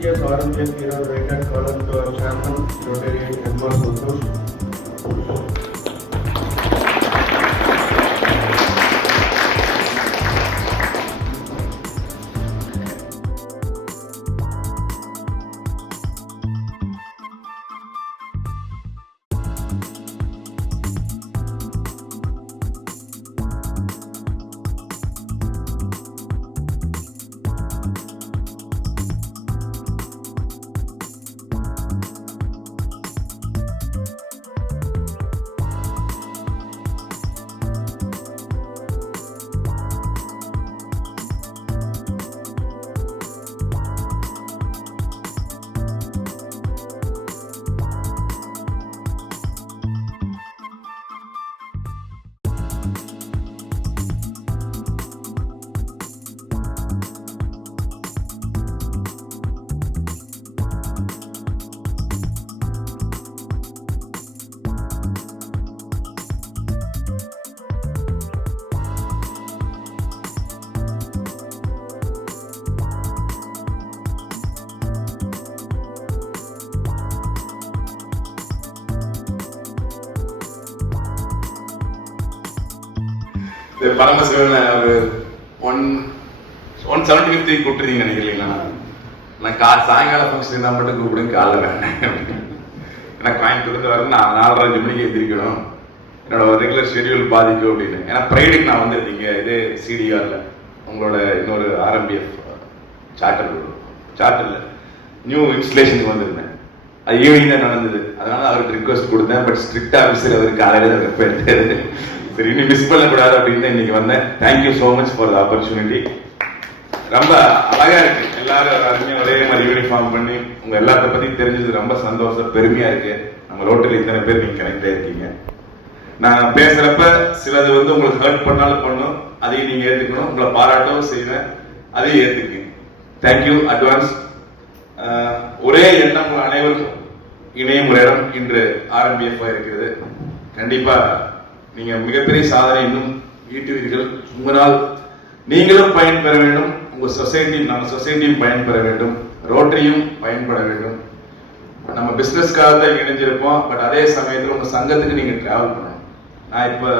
prestigious RMPS hero rated column to our chairman, Rotary Edmar Santosh. Paramasivan ஒரு 175 கூப்பிட்டுருந்தீங்க நினைக்கிறீங்களா? நான் சாயங்கால ஃபங்க்ஷன் இருந்தால் மட்டும் கூப்பிடுங்க, காலைல வேணேன். ஏன்னா கோயம்புத்தூர்ந்து வர நான் 4:30 மணிக்கு எந்திரிக்கணும், என்னோட ரெகுலர் ஷெடியூல் பாதிக்கும் அப்படின்னு. ஏன்னா ப்ரைடுக்கு நான் வந்துருந்தீங்க இது சிடிஆரில் உங்களோட இன்னொரு ஆர்எம்பிஎஃப் சார்ட்டரில் நியூ இன்ஸ்டலேஷனுக்கு வந்திருந்தேன். அது ஈவினிங் தான் நடந்தது. அதனால அவருக்கு ரிக்வஸ்ட் கொடுத்தேன். பட் ஸ்ட்ரிக்ட் ஆஃபீஸர் அவருக்கு காலையில் தான் ரெப்ப எடுத்தாரு. சரி, இன்னும் மிஸ் பண்ணக்கூடாது அப்படின்னு இன்னைக்கு வந்தேன். Thank you so much for the opportunity. ரொம்ப அழகா இருக்கு, எல்லாரும் அருமையா ஒரே மாதிரி யூனிஃபார்ம் பண்ணி உங்க எல்லாத்த பத்தி தெரிஞ்சது ரொம்ப சந்தோஷம், பெருமையா இருக்கு. நம்ம ரோட்டில் இத்தனை பேர் நீங்க கனெக்ட் ஆயிருக்கீங்க. நான் பேசுறப்ப சிலது உங்களுக்கு ஹர்ட் பண்ணாலும் பண்ணும், அதையும் நீங்க ஏத்துக்கணும். உங்களை பாராட்டவும் செய்வேன், அதையும் ஏத்துக்குங்க. Thank you advance. ஒரே எண்ணம் அனைவருக்கும் இணையும் ஒரு இடம் இன்று ஆர்எம்பிஎஃப் இருக்கிறது. கண்டிப்பா நீங்க மிகப்பெரிய சாதனை இன்னும் ஈட்டுவீர்கள். உங்களால் நீங்களும் பயன்பெற வேண்டும், உங்க சொசைட்டி நம்ம சொசைட்டியும் பயன்பெற வேண்டும், ரோட்டரியும் பயன்பட வேண்டும். நம்ம பிசினஸ்க்காக தான் இணைஞ்சிருப்போம், பட் அதே சமயத்தில் உங்க சங்கத்துக்கு நீங்க டிராவல் பண்ணணும். நான் இப்ப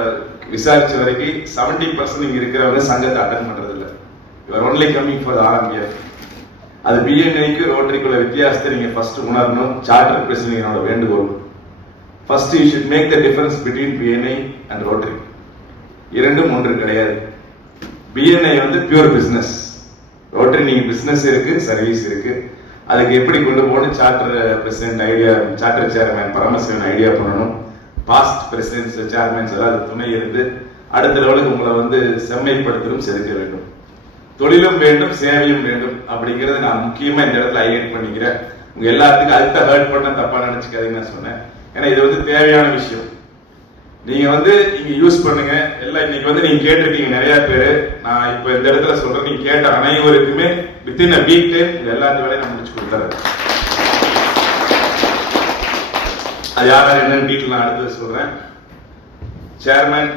விசாரிச்ச வரைக்கும் 70% இங்க இருக்கிறவங்க சங்கத்தை அட்டன் பண்றது இல்லை. You are only coming for RMBF. அது பிஎன்ஐக்கு ரோட்டரிக்குள்ள வித்தியாசத்தை நீங்க ஃபர்ஸ்ட் உணரணும். சார்ட்டர் பிரசிடென்ட் என்னோட வேண்டுகோள். First you should make the difference between BNI and Rotary. இரண்டும் ஒன்று கிடையாது. BNI பியூர் பிசினஸ், ரோட்டரி நீங்க பிசினஸ் இருக்கு, சர்வீஸ் இருக்கு. அதுக்கு எப்படி கொண்டு போகணும் charter president idea, charter chairman Paramasivan idea பண்ணணும். பாஸ்ட் பிரசிடென்ட்ஸ் சேர்மேன்ஸ் அதாவது துணை இருந்து அடுத்த லெவலுக்கு உங்களை செம்மைப்படுத்தலும் செதுக்க வேண்டும். தொழிலும் வேண்டும், சேவையும் வேண்டும். அப்படிங்கறத நான் முக்கியமா இந்த இடத்துல ஹைலைட் பண்ணிக்கிறேன். உங்க எல்லாத்துக்கும் அடுத்த ஹர்ட் பண்ண தப்பா நினைச்சுக்காதீங்க நான் சொன்னேன். ஏன்னா இது தேவையான விஷயம். நீங்க இங்க யூஸ் பண்ணுங்க. எல்லாம் இன்னைக்கு நீங்க கேட்டிருக்கீங்க நிறைய பேரு. நான் இப்ப இந்த இடத்துல சொல்றேன், நீங்க கேட்ட அனைவருக்குமே வித்தின் அ வீக் டைம் எல்லாத்து வேலையும் நான் முடிச்சு கொடுத்துறேன். அது யாரா என்னன்னு வீட்டில் நான் அடுத்தது சொல்றேன். Chairman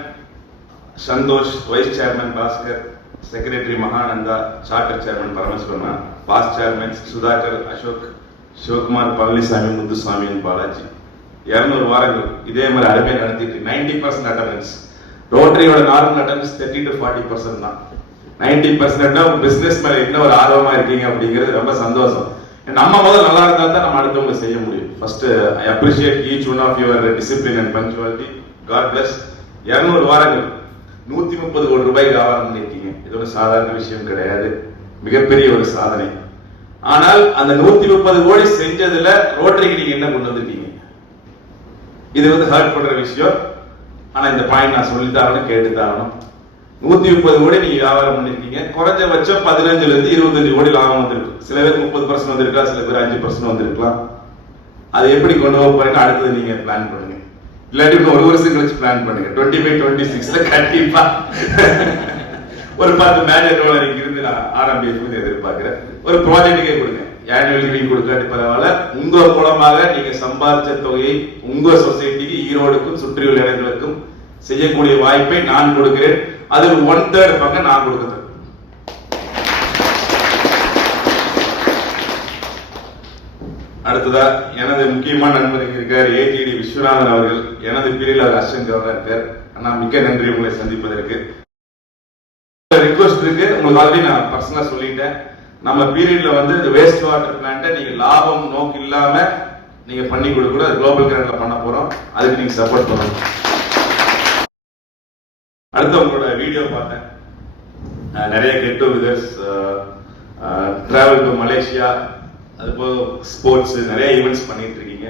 Santhosh, vice chairman Bhaskar, secretary Mahananda, charter chairman Paramasivan, past chairman Sudhakar, Ashok, Sivakumar, Palanisamy, Muthusamy, Balaji. 200 வாரங்கள் இதே மாதிரி அருமையை நடத்திட்டு 90% அட்டண்டன்ஸ். ரோட்டரியோட நார்மல் அட்டண்டன்ஸ் 30 to 40% தான். 90% பிசினஸ் மேல இன்னும் ஒரு ஆர்வமா இருக்கீங்க அப்படிங்கிறது ரொம்ப சந்தோஷம். நம்ம முதல்ல நல்லா இருந்தா தான் நம்ம அடுத்தவங்க செய்ய முடியும். First I appreciate each one of your discipline and punctuality. God bless. 200 வாரங்கள் 130 கோடி ரூபாய் வியாபாரம் பண்ணிருக்கீங்க. இது ஒரு சாதாரண விஷயம் கிடையாது, மிகப்பெரிய ஒரு சாதனை. ஆனால் அந்த 130 கோடி செஞ்சதுல ரோட்டரிக்கு நீங்க என்ன கொண்டு வந்திருக்கீங்க? இது ஹர்ட் பண்ற விஷயம். ஆனா இந்த பாயிண்ட் நான் சொல்லித்தாரணும், கேட்டுத்தாரணும். 130 கோடி நீங்க வியாபாரம் பண்ணிருக்கீங்க. குறைஞ்சபட்சம் 15 இருந்து 25 கோடி லாபம் வந்திருக்கு. சில பேர் 30% வந்திருக்கா, சில பேர் 5% வந்திருக்கலாம். அதை எப்படி கொண்டு போறீங்க அடுத்தது நீங்க பிளான் பண்ணுங்க. இல்லாட்டி ஒரு வருஷம் கழிச்சு பிளான் பண்ணுங்க. 25-26 கண்டிப்பா ஒரு 10 மேனேஜர் இங்கிருந்து நான் ஆரம்பிச்சு எதிர்பார்க்கிறேன். ஒரு ப்ராஜெக்டுக்கே கொடுங்க, ஆனுவல் கிவிங் கொடுக்காட்டி பரவாயில்ல. உங்க மூலமாக நீங்க சம்பாதிச்ச தொகையை உங்க சொசைட்டிக்கு, ஈரோடுக்கும் சுற்றியுள்ள இடங்களுக்கும் செய்யக்கூடிய வாய்ப்பை நான் கொடுக்கிறேன். அது 1/3 பக்கம் நான் கொடுக்கிறேன். அடுத்ததா எனது முக்கியமான நண்பர் இங்க இருக்கார் ஏடிடி விஸ்வநாதன் அவர்கள், எனது பிரிவில் அவர் அசிஸ்டன்ட் கவர்னர் இருக்கார். அண்ணா மிக்க நன்றி உங்களை சந்திப்பதற்கு. ரிக்வஸ்ட் இருக்கு, உங்களுக்கு ஆல்ரெடி நான் பர்சனலா சொல்லிட்டேன். நம்ம பீரியட்ல வந்து இந்த வேஸ்ட் வாட்டர் பிளான்ட்டை நீங்க லாபம் நோக்கு இல்லாம நீங்க பண்ணி கொடுக்கணும். அது குளோபல் கிராண்ட்ல பண்ண போறோம், அதுக்கு நீங்க சப்போர்ட் பண்ணணும். அடுத்து உங்களோட வீடியோ பார்த்தேன், நிறைய get togethers, travel to Malaysia, அதுபோல ஸ்போர்ட்ஸ், நிறைய ஈவெண்ட்ஸ் பண்ணிட்டு இருக்கீங்க.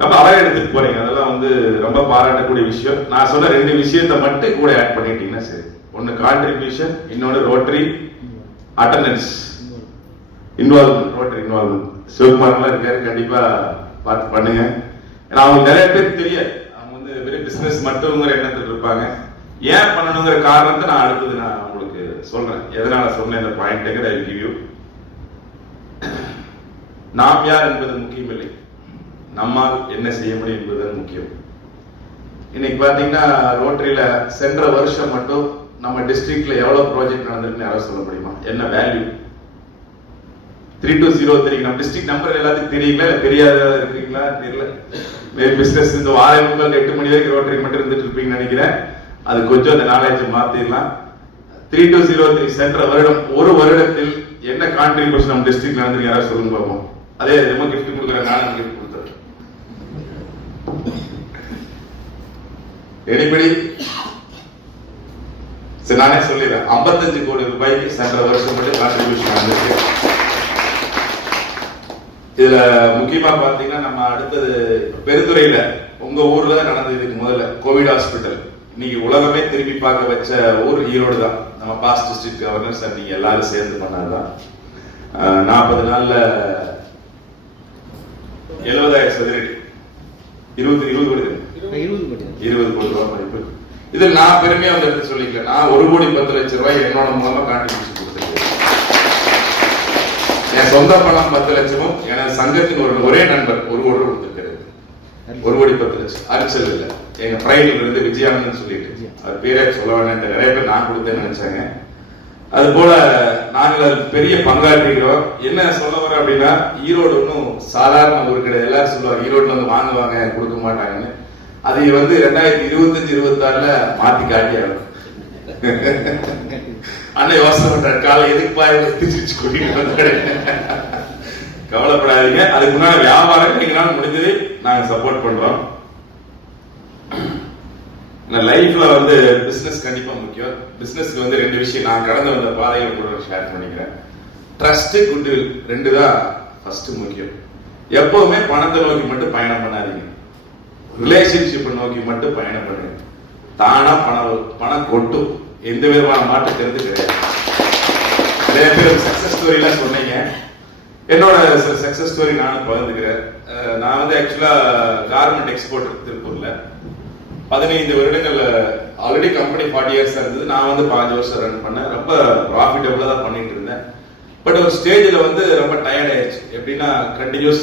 ரொம்ப அழகா எடுத்துட்டு போறீங்க, அதெல்லாம் வந்து ரொம்ப பாராட்டக்கூடிய விஷயம். நான் சொன்ன 2 விஷயத்தை மட்டும் கூட ஆட் பண்ணிட்டீங்கன்னா சரி. ஒன்னு கான்ட்ரிபியூஷன், இன்னொன்னு rotary attendance, involvement, rotary involvement. சிவகுமார்லாம் இருக்காரு, கண்டிப்பா பார்த்து பண்ணுங்க. ஏன்னா அவங்க நிறைய பேருக்கு தெரியாது, அவங்க வந்து வெறும் பிசினஸ் மட்டும்ங்கிற எண்ணத்தில் இருப்பாங்க. ஏன் பண்ணணுங்கிற காரணத்தை நான் அடுத்தது நான் உங்களுக்கு சொல்றேன், எதனால சொன்ன இந்த பாயிண்ட் ஐ கிவ் யூ. நாம் யார் என்பது முக்கியம் இல்லை, நம்மால் என்ன செய்ய முடியும் என்பது முக்கியம். இன்னைக்கு பாத்தீங்கன்னா ரோட்டரியில சென்ற வருஷம் மட்டும் நம்ம டிஸ்ட்ரிக்ட்ல எவ்வளவு ப்ராஜெக்ட் நடந்திருக்குன்னு யாராவது சொல்ல முடியுமா? என்ன வேல்யூ? 3203 நம்ம டிஸ்ட்ரிக்ட் நம்பர் எல்லாத்துக்கும் தெரியுங்களா, இல்ல தெரியாத இருக்கீங்களா தெரியல. பிசினஸ் இந்த வாரம் முதல் 8 மணி வரைக்கும் ரோட்டரி மட்டும் இருந்துட்டு இருப்பீங்கன்னு நினைக்கிறேன். அது கொஞ்சம் அந்த நாலேஜ் மாத்திடலாம். 3203 சென்ற வருடம், ஒரு வருடத்தில் என்ன கான்ட்ரிபியூஷன் நம்ம டிஸ்ட்ரிக்ட் நடந்து யாராவது சொல்லுங்க பார்ப்போம். அதே ரொம்ப கிஃப்ட் கொடுக்குறேன், நானும் கிஃப்ட் கொடுத்துறேன். எனிபடி? சரி, நானே சொல்லிடுறேன். 55 கோடி ரூபாய்க்கு சென்ற வருஷம் மட்டும் கான்ட்ரிபியூஷன் நடந்திருக்கு. இதுல முக்கியமா பாத்தீங்கன்னா நம்ம அடுத்தது பெருந்துறையில உங்க ஊர்ல தான் நடந்தது. இதுக்கு முதல்ல கோவிட் ஹாஸ்பிட்டல், இன்னைக்கு உலகமே திரும்பி பார்க்க வச்ச ஊர் ஈரோடு தான். நம்ம பாஸ்ட் டிஸ்ட்ரிக்ட் கவர்னர் சார் நீங்க எல்லாரும் சேர்ந்து பண்ணதுதான். 40 நாள்ல 70,000 சதுரடி, 20 கோடி ரூபாய் மதிப்பு. இதில் நான் பெருமையா வந்து எடுத்து சொல்லிக்கல, நான் 1,10,00,000 ரூபாய் என்னோட மூலமா கான்ட்ரிபியூஷன் கொடுத்துருக்கேன். என் சொந்த பணம் 10 லட்சமும் எனது சங்கத்தின் ஒரே நண்பர் 1 கோடி கொடுத்திருக்காரு. 1,10,00,000 அரிச்சல் இல்ல. எங்க பிரைவேட்ல இருந்து விஜயானந்தன் சொல்லிட்டு, அது பேரே சொல்ல வேண்டாம், நிறைய பேர் நான் கொடுத்தேன்னு நினைச்சாங்க. அது போல நாங்கள் அதில் பெரிய பங்காற்றுகிறோம். என்ன சொல்ல வரோம் அப்படின்னா, ஈரோடு ஒன்றும் சாதாரண ஊர் கிடையாது. எல்லாரும் சொல்லுவாங்க ஈரோடுல வந்து வாங்குவாங்க கொடுக்க மாட்டாங்கன்னு. அது வந்து 2025-26ல மாத்தி காட்டியாகும். அண்ணன் யோசனை பண்றாரு, காலை எதுக்கு பாய்ச்சி கூட்டிட்டு கவலைப்படாதீங்க. அதுக்கு முன்னாடி வியாபாரம் எங்களால முடிஞ்சது நாங்க சப்போர்ட் பண்றோம். லைஃப்ல வந்து பிசினஸ் கண்டிப்பா முக்கியம். பிசினஸ்க்கு வந்து 2 விஷயம் நான் கடந்து வந்த பாதையை கூட ஷேர் பண்ணிக்கிறேன். ட்ரஸ்ட், குட்வில், 2 தான் ஃபர்ஸ்ட் முக்கியம். எப்பவுமே பணத்தை நோக்கி மட்டும் பயணம் பண்ணாதீங்க, ரிலேஷன்ஷிப் நோக்கி மட்டும் பயணம் பண்ணுங்க. தானா பணம் கொட்டும், எந்த விதமான மாற்று கருத்து கிடையாது. நிறைய பேர் சக்சஸ் ஸ்டோரி எல்லாம் சொன்னீங்க. என்னோட சக்சஸ் ஸ்டோரி நானும் பகிர்ந்துக்கிறேன். நான் வந்து ஆக்சுவலா கார்மெண்ட் எக்ஸ்போர்ட்டர் திருப்பூர்ல 15 வருடங்கள்ல ஆல்ரெடி கம்பெனி 40 இயர்ஸ் இருந்தது. நான் வந்து 5 வருஷம் ரன் பண்ணேன். ரொம்ப ப்ராஃபிட்டபிளா தான் பண்ணிட்டு இருந்தேன். பட் ஒரு ஸ்டேஜ்ல வந்து ரொம்ப டயர்ட் ஆயிடுச்சு. எப்படின்னா கண்டினியூஸ்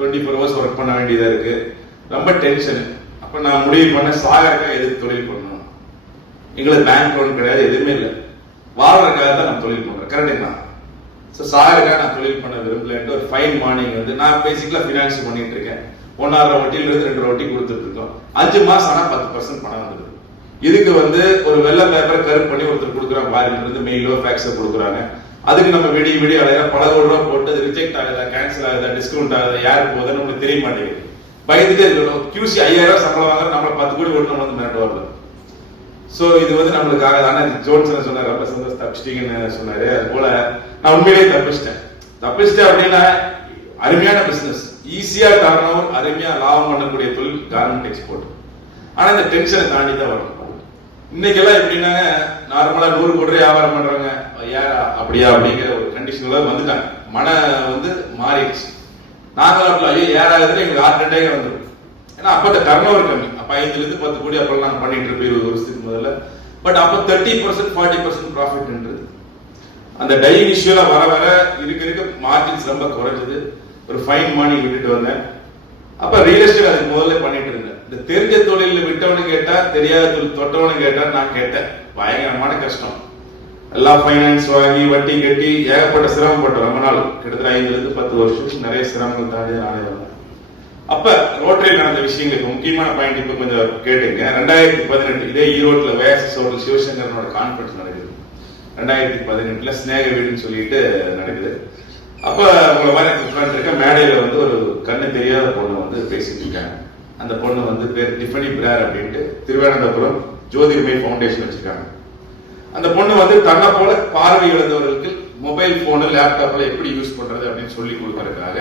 24 ஹவர்ஸ் ஒர்க் பண்ண வேண்டியதா இருக்கு, ரொம்ப டென்ஷன். அப்ப நான் முடிவு பண்ண சாகரக்கா எதுக்கு தொழில் பண்ணணும், எங்களுக்கு பேங்க் லோன் கிடையாது, எதுவுமே இல்லை, வாழ்றதுக்காக தான் நான் தொழில் பண்றேன். கரெக்டுங்களா? ஸோ சாகரக்கா நான் தொழில் பண்ண விரும்பலன்ட்டு ஒரு ஃபைன் மார்னிங் வந்து நான் பேசிக்கலா ஃபினான்ஸ் பண்ணிட்டு இருக்கேன். 1.5 வட்டியில இருந்து 2 வட்டி கொடுத்துட்டு இருக்கோம். 5 மாசம் ஆனா 10% பணம் வந்துருக்கு. இதுக்கு வந்து ஒரு வெள்ளை பேப்பர் கருப்பு பண்ணி ஒருத்தர் கொடுக்குறாங்க, பாரில இருந்து மெயிலோ ஃபேக்ஸோ கொடுக்குறாங்க. அதுக்கு நம்ம விடிய அழகா பல கோடி ரூபா போட்டு அது ரிஜெக்ட் ஆகுதா, கேன்சல் ஆகுதா, டிஸ்கவுண்ட் ஆகுதா, யாருக்கு போகுதுன்னு நமக்கு தெரிய மாட்டேங்குது. பயந்துட்டே இருக்கணும். QC 5000 சம்பளம் வாங்குற நம்மள 10 கோடி ஓட்டு நம்ம வந்து மிரட்டுவாங்க. சோ இது வந்து நம்மளுக்கு ஆகாது. ஆனா ஜோன்சன் சொன்னார், ரொம்ப சந்தோஷம் தப்பிச்சிட்டீங்கன்னு சொன்னாரு. அது போல நான் உண்மையிலேயே தப்பிச்சிட்டேன் அப்படின்னா அருமையான பிசினஸ், ஈஸியா டர்ன் ஓவர், அருமையா லாபம் பண்ணக்கூடிய தொழில் கார்மெண்ட் எக்ஸ்போர்ட். ஆனா இந்த டென்ஷனை தாண்டி தான் வரும். இன்னைக்கு எல்லாம் எப்படின்னா நார்மலா 100 கோடி வியாபாரம் பண்றாங்க, யாரா அப்படியா அப்படிங்கிற ஒரு கண்டிஷன்ல வந்துட்டாங்க. மன வந்து மாறிடுச்சு. நாங்கள் ஐயோ ஏறாதுன்னு எங்களுக்கு ஹார்ட் அட்டாக் வந்துடும். ஏன்னா அப்ப டர்ன் ஓவர் கம்மி. அப்ப 5 ல இருந்து 10 கோடி அப்பெல்லாம் நாங்க பண்ணிட்டு இருப்போம் 20 வருஷத்துக்கு முதல்ல. பட் அப்ப 30% 40% ப்ராஃபிட்ன்றது அந்த டை இனிஷியலா வர இருக்க மார்ஜின்ஸ் ரொம்ப குறைஞ்சது. ஒரு ஃபைன் மணி விட்டுட்டு வந்தேன். அப்ப ரியல் எஸ்டேட் அதுக்கு முதல்ல பண்ணிட்டு இருந்தேன். இந்த தெரிஞ்ச தொழில விட்டவனு கேட்டா, தெரியாத தொழில் தொட்டவனு கேட்டா, நான் கேட்டேன். பயங்கரமான கஷ்டம். எல்லா ஃபைனான்ஸ் வாங்கி வட்டி கட்டி ஏகப்பட்ட சிரமப்பட்டோம் ரொம்ப நாள், கிட்டத்தட்ட 5 to 10 வருஷம் நிறைய சிரமங்கள் தாண்டி நானே வந்தேன். அப்ப ரோட்டரியில் நடந்த விஷயங்களுக்கு முக்கியமான பாயிண்ட் இப்ப கொஞ்சம் கேட்டுங்க. 2018 இதே ஈரோட்ல வேசஸ் ஹோட்டல் சிவசங்கரனோட கான்ஃபரன்ஸ் நடக்குது. 2018 ஸ்நேக வீடுன்னு சொல்லிட்டு நடக்குது. அப்ப உங்களை மாதிரி உட்காந்துருக்க மேடையில வந்து ஒரு கண்ணு தெரியாத பொண்ணு வந்து பேசிட்டு இருக்காங்க. அந்த பொண்ணு வந்து பேர் டிஃபனி பிரார் அப்படின்ட்டு திருவேனந்தபுரம் ஜோதிர்மை ஃபவுண்டேஷன் வச்சிருக்காங்க. அந்த பொண்ணு வந்து தன்னை போல பார்வை இழந்தவர்களுக்கு மொபைல் போனு லேப்டாப்ல எப்படி யூஸ் பண்றது அப்படின்னு சொல்லி கொடுக்கறதுக்காக,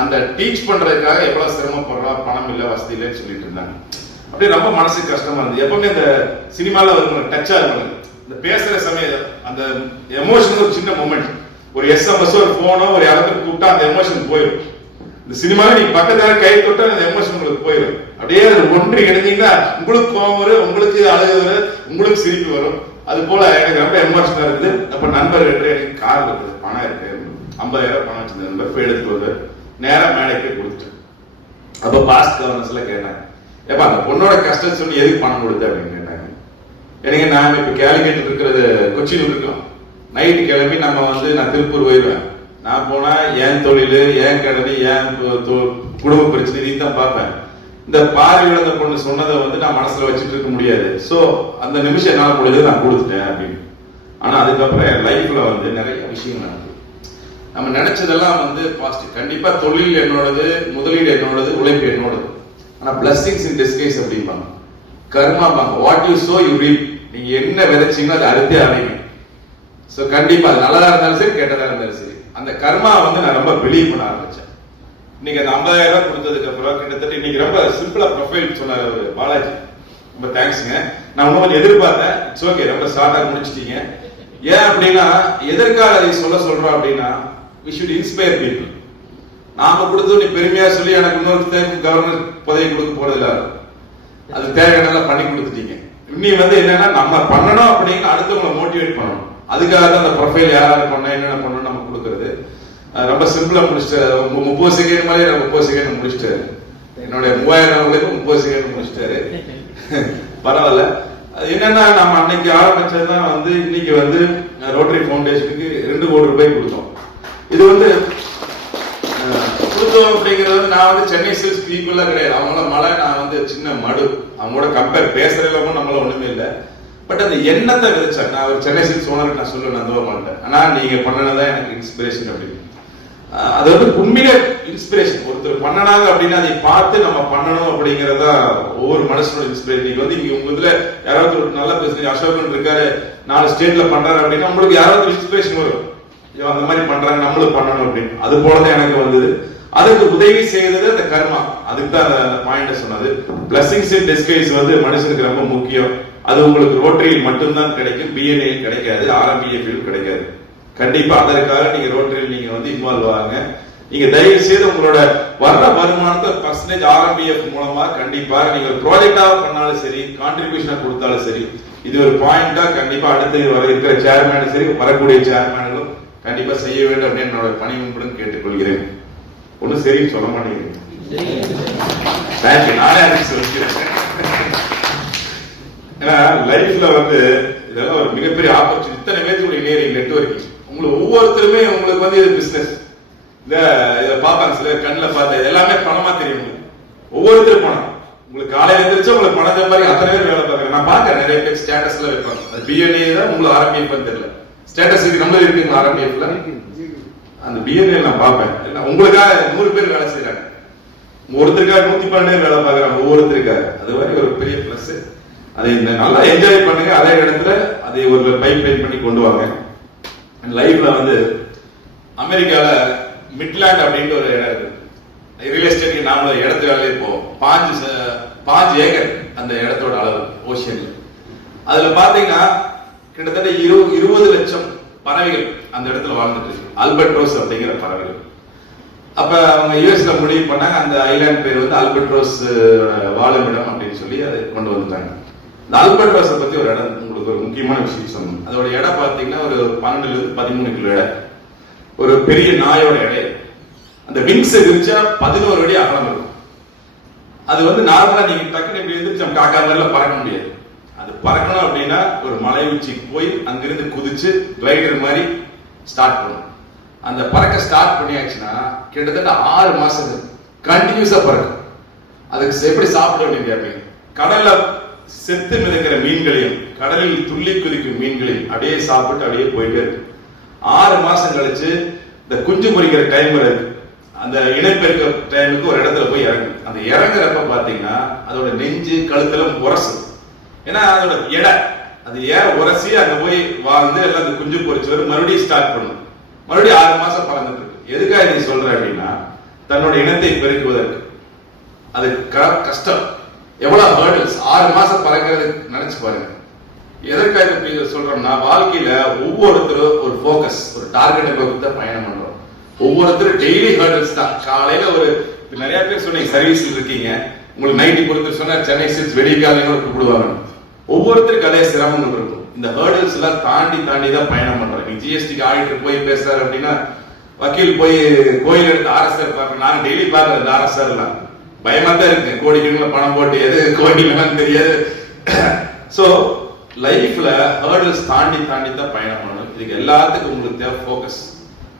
அந்த டீச் பண்றதுக்காக எவ்வளவு சிரமப்படுறா, பணம் இல்ல வசதி இல்லைன்னு சொல்லிட்டு இருந்தாங்க. அப்படியே ரொம்ப மனசுக்கு கஷ்டமா இருந்தது. எப்பவுமே இந்த சினிமால வருவாங்க டச்சா இருப்பாங்க, இந்த பேசுற சமயம் அந்த எமோஷன் ஒரு சின்ன மொமெண்ட், ஒரு SMS ஒரு போனோ ஒரு இடத்துக்கு கூப்பிட்டா அந்த எமோஷன் போயிடும். இந்த சினிமாவில் நீங்க பக்கத்துல கை தொட்டா அந்த எமோஷன் உங்களுக்கு போயிடும். அப்படியே ஒன்று இணைந்தீங்கன்னா உங்களுக்கு கோவம் வரும், உங்களுக்கு அழுகு வரும், உங்களுக்கு சிரிப்பு வரும். அது போல எனக்கு ரொம்ப எமோஷனா இருக்குது. அப்ப நண்பர் எனக்கு கார் இருக்குது, பணம் இருக்கு, 50,000 பணம் வச்சிருந்த நண்பர் போய் எடுத்து வந்து நேரம் மேடைக்கு கொடுத்துட்டேன். அப்ப பாஸ்ட் கவர்னன்ஸ்ல கேட்டாங்க, எப்ப அந்த பொண்ணோட கஷ்டம் சொல்லி எதுக்கு பணம் கொடுத்த அப்படின்னு கேட்டாங்க. எனக்கு நாங்க இப்ப கேலிக்கேட் இருக்கிறது கொச்சியில் இருக்கோம், நைட்டு கிளம்பி நம்ம வந்து நான் திருப்பூர் போயிடுவேன். நான் போனா என் தொழில், என் கடனை, என் குடும்ப பிரச்சனை இதையும் பார்ப்பேன். இந்த பார்வை இழந்த பொண்ணு சொன்னதை வந்து நான் மனசுல வச்சுட்டு இருக்க முடியாது. சோ அந்த நிமிஷம் என்னால முடிஞ்சது நான் கொடுத்துட்டேன் அப்படின்னு. ஆனா அதுக்கப்புறம் என் லைஃப்ல வந்து நிறைய விஷயம் நடக்குது. நம்ம நினைச்சதெல்லாம் வந்து பாசிட்டிவ். கண்டிப்பா தொழில் என்னோடது, முதலீடு என்னோடது, உழைப்பு என்னோடது. ஆனா பிளஸிங்ஸ் இன் டிஸ்கைஸ் அப்படிம்பாங்க, கர்மாபாங்க. What you sow you reap. நீங்க என்ன விதைச்சீங்கன்னா அது அறுத்தே அடையும். சோ கண்டிப்பா அது நல்லதா இருந்தாலும் சரி, கெட்டதா இருந்தாலும் சரி, அந்த கர்மா வந்து நான் ரொம்ப பிலீவ் பண்ண ஆரம்பிச்சேன். இன்னைக்கு அந்த 50,000 கொடுத்ததுக்கு அப்புறம் கிட்டத்தட்ட இன்னைக்கு ரொம்ப சிம்பிளா ப்ரொஃபைல் சொன்னார் ஒரு பாலாஜி, ரொம்ப தேங்க்ஸ்ங்க. நான் இன்னும் எதிர்பார்த்தேன், இட்ஸ் ஓகே, ரொம்ப ஷார்ட்டா முடிச்சிட்டீங்க. ஏன் அப்படின்னா எதற்காக அதை சொல்றோம் அப்படின்னா, we should inspire people. நாம கொடுத்து நீ பெருமையா சொல்லி எனக்கு இன்னொரு கவர்னர் பதவி கொடுக்க போறது இல்ல, அது தேவையான பண்ணி கொடுத்துட்டீங்க. இன்னி வந்து என்னன்னா நம்ம பண்ணணும் அப்படின்னு அடுத்தவங்களை மோட்டிவேட் பண்ணணும். அதுக்காக தான் அந்த ப்ரொஃபைல் யாராவது பண்ண என்னென்ன பண்ணணும் நம்ம கொடுக்கறது. ரொம்ப சிம்பிளா முடிச்சிட்டாரு. 30 செகண்ட் மாதிரி 30 செகண்ட் முடிச்சிட்டாரு. என்னுடைய 3000 30 செகண்ட் முடிச்சிட்டாரு. பரவாயில்ல. என்னன்னா நம்ம அன்னைக்கு ஆரம்பிச்சதுதான் வந்து இன்னைக்கு வந்து ரோட்டரி ஃபவுண்டேஷனுக்கு 2 கோடி ரூபாய் கொடுத்தோம். இது வந்து கொடுத்தோம் அப்படிங்கிறது நான் வந்து சென்னை சில்ஸ் பீப்புளா கிடையாது. அவங்களோட மலை, நான் வந்து சின்ன மடு, அவங்களோட கம்பேர் பேசுறதுல நம்மள ஒண்ணுமே இல்லை. பட் அந்த எண்ணத்தை விதைச்சாங்க. நான் ஒரு சென்னை சில்ஸ் ஓனருக்கு நான் சொல்லுவேன், அந்த மாட்டேன், ஆனா நீங்க பண்ணனதான் எனக்கு இன்ஸ்பிரேஷன் அப்படின்னு. அது வந்து உண்மையிலே இன்ஸ்பிரேஷன். ஒருத்தர் பண்ணனாங்க அப்படின்னா அதை பார்த்து நம்ம பண்ணணும் அப்படிங்கறதா ஒவ்வொரு மனுஷனோட இன்ஸ்பிரேஷன். நீங்க வந்து இங்க உங்க இதுல யாராவது ஒரு நல்ல பேசுறீங்க, அசோகன் இருக்காரு 4 ஸ்டேட்ல பண்றாரு அப்படின்னா உங்களுக்கு யாராவது இன்ஸ்பிரேஷன் வரும், அந்த மாதிரி பண்றாங்க நம்மளும் பண்ணணும் அப்படின்னு. அது போலதான் எனக்கு வந்தது. அதுக்கு உதவி செய்தது அந்த கர்மா. அதுக்கு தான் அந்த பாயிண்ட சொன்னது. பிளஸிங்ஸ் இன் டிஸ்கைஸ் வந்து மனுஷனுக்கு ரொம்ப முக்கியம். அது உங்களுக்கு ரோட்டரியில் மட்டும்தான் கிடைக்கும், பிஎன்ஏ கிடைக்காது, ஆர்எம்பிஎஃப் கிடைக்காது. கண்டிப்பா அதற்காக நீங்க ரோட்டரியில் நீங்க வந்து இன்வால்வ் ஆகுங்க. நீங்க தயவு செய்து உங்களோட வர்ற வருமானத்தை % ஆர்எம்பிஎஃப் மூலமா கண்டிப்பா நீங்க ப்ராஜெக்டா பண்ணாலும் சரி, கான்ட்ரிபியூஷனா கொடுத்தாலும் சரி, இது ஒரு பாயிண்டா கண்டிப்பா அடுத்து வர இருக்கிற சேர்மேனும் சரி, வரக்கூடிய சேர்மேன்களும் கண்டிப்பா செய்ய வேண்டும் அப்படின்னு என்னோட பணிவுடன் கேட்டுக்கொள்கிறேன். ஒன்னும் சரின்னு சொல்ல மாட்டேங்கிறேன். நானே அதுக்கு சொல்லிக்கிறேன். ஏன்னா லைஃப்ல வந்து இதெல்லாம் ஒரு மிகப்பெரிய ஆப்பர்ச்சுனிட்டி. இத்தனை பேருக்கு இன்ஜினியரிங் நெட்வொர்க்கிங், உங்களுக்கு ஒவ்வொருத்தருமே உங்களுக்கு வந்து இது பிசினஸ். இதை பார்ப்பாங்க சிலர் கண்ணில் பார்த்து எல்லாமே பணமா தெரியும். ஒவ்வொருத்தரும் பணம். உங்களுக்கு காலையில எழுந்திரிச்சா உங்களுக்கு பணத்தை மாதிரி அத்தனை பேர் வேலை பார்க்கறேன். நான் பார்க்கறேன் நிறைய பேர் ஸ்டேட்டஸ்ல வைப்பாங்க. அது பிஎன்ஏ தான் உங்களுக்கு ஆரம்பிப்பேன்னு தெரியல. ஸ்டேட்டஸ் இருக்கு, நம்ம இருக்குங்களா ஆரம்பியப்ல அந்த பிஎன்ஏ நான் பார்ப்பேன். உங்களுக்காக 100 பேர் வேலை செய்யறாங்க, ஒருத்தருக்காக 112 பேர் வேலை பார்க்கறாங்க ஒவ்வொருத்தருக்காக. அது மாதிரி ஒரு பெரிய பிளஸ். அதை நல்லா என்ஜாய் பண்ணுங்க. அதே இடத்துல அதை ஒரு பைப் லைன் பண்ணி கொண்டு வாங்க. லைஃப்ல வந்து அமெரிக்கால மிட்லாண்ட் அப்படின்ற ஒரு இடம் இருக்கு. ரியல் எஸ்டேட் நாம இடத்து வேலையே போவோம். 5 ஏக்கர் அந்த இடத்தோட அளவு ஓஷியன்ல. அதுல பாத்தீங்கன்னா கிட்டத்தட்ட 20 லட்சம் பறவைகள் அந்த இடத்துல வாழ்ந்துட்டு இருக்கு. அல்பட்ரோஸ் அப்படிங்கிற பறவைகள். அப்ப அவங்க யுஎஸ்ல முடிவு பண்ணாங்க, அந்த ஐலாண்ட் பேர் வந்து அல்பட்ரோஸ் வாழும் இடம் அப்படின்னு சொல்லி அதை கொண்டு வந்துட்டாங்க. இந்த அல்பட்ரோஸை பத்தி ஒரு இடம் உங்களுக்கு ஒரு முக்கியமான விஷயம் சொன்னோம். அதோட இடம் பாத்தீங்கன்னா ஒரு 12 to 13 கிலோ இடம். ஒரு பெரிய நாயோட எடை, அந்த விங்ஸ் விரிச்சா 11 அடி அகலம் இருக்கும். அது வந்து நார்மலா நீங்க டக்குனு இப்படி எந்திரிச்சு நம்ம காக்கா மாதிரிலாம் பறக்க முடியாது. அது பறக்கணும் அப்படின்னா ஒரு மலை உச்சிக்கு போய் அங்கிருந்து குதிச்சு கிளைடர் மாதிரி ஸ்டார்ட் பண்ணும். அந்த பறக்க ஸ்டார்ட் பண்ணியாச்சுன்னா கிட்டத்தட்ட 6 மாசம் கண்டினியூஸா பறக்கும். அதுக்கு எப்படி சாப்பிட வேண்டிய கடல்ல செத்து மிதக்கிற மீன்களையும் கடலில் துள்ளி குதிக்கும் மீன்களையும் அப்படியே சாப்பிட்டு அப்படியே போயிட்டே இருக்கு. 6 மாசம் கழிச்சு இந்த குஞ்சு பொரிக்கிற டைம் இருக்கு, அந்த இனப்பெருக்க டைமுக்கு ஒரு இடத்துல போய் இறங்கும். அந்த இறங்குறப்ப பாத்தீங்கன்னா அதோட நெஞ்சு கழுத்துல உரசு. ஏன்னா அதோட எடை அது உரசி அங்க போய் வாழ்ந்து எல்லாம் அந்த குஞ்சு பொரிச்சு வரும், மறுபடியும் ஸ்டார்ட் பண்ணும். மறுபடியும் 6 மாசம் பறந்துட்டு இருக்கு. எதுக்காக நீ சொல்ற அப்படின்னா தன்னோட இனத்தை பெருக்குவதற்கு. அது கஷ்டம், எவ்வளவு ஹர்டில்ஸ். 6 மாசம் பறக்கிறது நினைச்சு பாருங்க. எதற்காக சொல்றோம்னா வாழ்க்கையில ஒவ்வொருத்தரும் ஒரு போக்கஸ், ஒரு டார்கெட்டை நோக்கி தான் பயணம் பண்றோம். ஒவ்வொருத்தரும் டெய்லி ஹர்டில்ஸ் தான். காலையில ஒரு நிறைய பேர் சொன்னீங்க சர்வீஸ்ல இருக்கீங்க, உங்களுக்கு நைட்டி கொடுத்து சொன்னா சென்னை சில்ஸ் வெடிக்காதீங்க கூப்பிடுவாங்க. ஒவ்வொருத்தருக்கு அதே சிரமங்கள் இருக்கும். இந்த ஹர்டில்ஸ் எல்லாம் தாண்டி தான் பயணம் பண்றோம். நீ ஜிஎஸ்டிக்கு ஆடிட்டர் போய் பேசுறாரு அப்படின்னா வக்கீல் போய் கோயில் எடுத்து ஆர்எஸ்ஆர் பாக்குறேன். நாங்க டெய்லி பாக்குறது ஆர்எஸ்ஆர் எல்லாம் பயமா தான் இருக்கு. கோடிக்கணக்கில் பணம் போட்டு எது கோடிக்கணும் தெரியாது. சோ லைஃப்ல ஹர்டில்ஸ் தாண்டி தான் பயணம் பண்ணணும். இதுக்கு எல்லாத்துக்கும் உங்களுக்கு தேவை போக்கஸ்.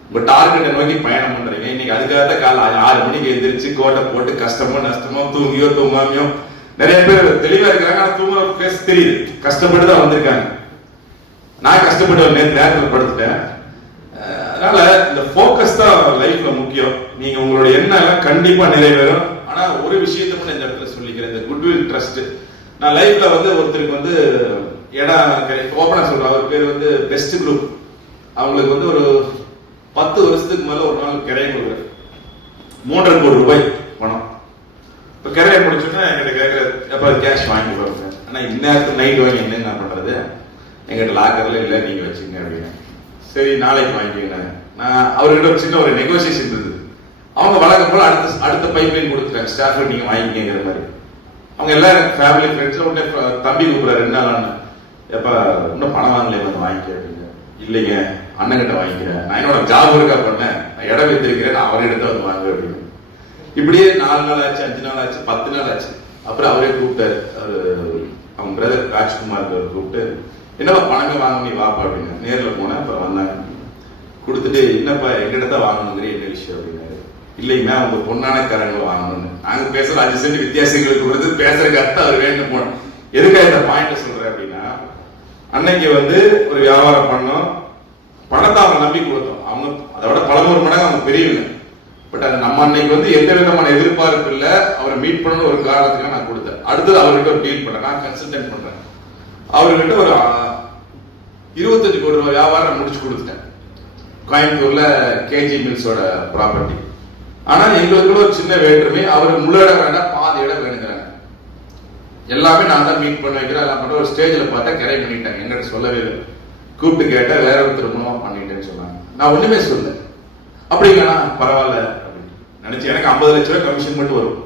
உங்க டார்கெட்டை நோக்கி பயணம் பண்றீங்க. இன்னைக்கு அதுக்காக தான் காலை 6 மணிக்கு எந்திரிச்சு கோட்டை போட்டு கஷ்டமோ நஷ்டமோ தூங்கியோ தூங்காமையோ நிறைய பேர் தெளிவா இருக்கிறாங்க. ஆனா தூங்க பேச தெரியுது, கஷ்டப்பட்டு தான் வந்திருக்காங்க. நான் கஷ்டப்பட்டு நேரத்தில் படுத்துட்டேன். அதனால இந்த போக்கஸ் தான் லைஃப்ல முக்கியம். நீங்க உங்களோட எண்ணம் கண்டிப்பா நிறைவேறும். ஆனா ஒரு விஷயத்தை கூட இந்த இடத்துல சொல்லிக்கிறேன், இந்த குட்வில் ட்ரஸ்ட். நான் லைஃப்ல ஒருத்தருக்கு இடம் ஓபனா சொல்றேன். அவர் பேர் பெஸ்ட் குரூப். அவங்களுக்கு ஒரு 10 வருஷத்துக்கு மேல ஒரு நாள் கிரையை கொடுக்குறாரு. 3.5 கோடி ரூபாய் பணம். இப்ப கிரையை முடிச்சோன்னா என்கிட்ட கேட்கறது, எப்ப கேஷ் வாங்கி போறேன். ஆனா இந்நேரத்துக்கு நைட் வாங்கி என்ன நான் பண்றது, எங்கிட்ட லாக்கர்ல இல்ல நீங்க வச்சுங்க அப்படின்னு. சரி நாளைக்கு வாங்கிக்கோங்க. நான் அவர்கிட்ட ஒரு சின்ன ஒரு நெகோசியேஷன் இருந்தது. அவங்க வழக்கம் போல அடுத்த பைப்லைன் கொடுத்துட்டாங்க, ஸ்டாஃப் நீங்க வாங்கிக்கிற மாதிரி. அவங்க எல்லாரும் ஃபேமிலி ஃப்ரெண்ட்ஸ் உடனே தம்பி கூப்பிடுற 2 நாள் எப்ப இன்னும் பணம் வாங்கலையே வந்து வாங்கிக்க அப்படிங்க. இல்லைங்க அண்ணன் கிட்ட வாங்கிக்கிறேன், நான் என்னோட ஜாப் இருக்கா பண்ணேன், நான் இடம் வைத்திருக்கிறேன், நான் அவர்கிட்ட வந்து வாங்க அப்படின்னு. இப்படியே 4 நாள் ஆச்சு, 5 நாள் ஆச்சு, 10 நாள் ஆச்சு. அப்புறம் அவரே கூப்பிட்டாரு, அவங்க பிரதர் ராஜ்குமார் கூப்பிட்டு, என்னப்பா பணமே வாங்க நீ வாப்பா அப்படின்னு. நேரில் போனேன். அப்புறம் வந்தாங்க, கொடுத்துட்டு என்னப்பா எங்கிட்ட தான் வாங்கணுங்கிற என்ன விஷயம் அப்படின்னாரு. இல்லைங்கன்னா அவங்க பொண்ணான காரங்களை வாங்கணும்னு. நாங்க பேசுற 5 சென்ட் வித்தியாசங்களுக்கு கொடுத்து பேசுறதுக்கு அர்த்தம் அவர் வேண்டும் போனோம். எதுக்காக இந்த பாயிண்ட சொல்றேன் அப்படின்னா, அன்னைக்கு ஒரு வியாபாரம் பண்ணோம், பணத்தை அவங்க நம்பி கொடுத்தோம். அவங்க அதோட பல 100 மடங்கு அவங்க பெரியவங்க. பட் அது நம்ம அன்னைக்கு எந்த விதமான எதிர்பார்ப்பு இல்ல, அவரை மீட் பண்ணணும் ஒரு காரணத்துக்காக நான் கொடுத்தேன். அடுத்தது அவர்கிட்ட ஒரு டீல் பண்றேன், நான் கன்சல்டன்ட் பண்றேன். அவர்கிட்ட ஒரு 25 கோடி ரூபாய் வியாபாரம் முடிச்சு கொடுத்துட்டேன். கோயம்புத்தூர்ல கேஜி மில்ஸோட ப்ராப்பர்ட்டி. ஆனா எங்களுக்கு ஒரு சின்ன வேற்றுமை, அவருக்கு முழு இடம் வேண்டாம், பாதி இடம் வேணுங்கிறாங்க. எல்லாமே நான் தான் மீட் பண்ண வைக்கிறேன். எல்லாம் பண்ற ஒரு ஸ்டேஜ்ல பார்த்தா கிரை பண்ணிட்டாங்க. எங்கிட்ட சொல்லவே இல்லை. கூப்பிட்டு கேட்டா வேற ஒரு திருமணமா பண்ணிட்டேன்னு சொன்னாங்க. நான் ஒண்ணுமே சொல்ல. அப்படிங்களா பரவாயில்ல அப்படின்னு நினைச்சு எனக்கு 50 லட்சம் ரூபாய் கமிஷன் மட்டும் வரும்.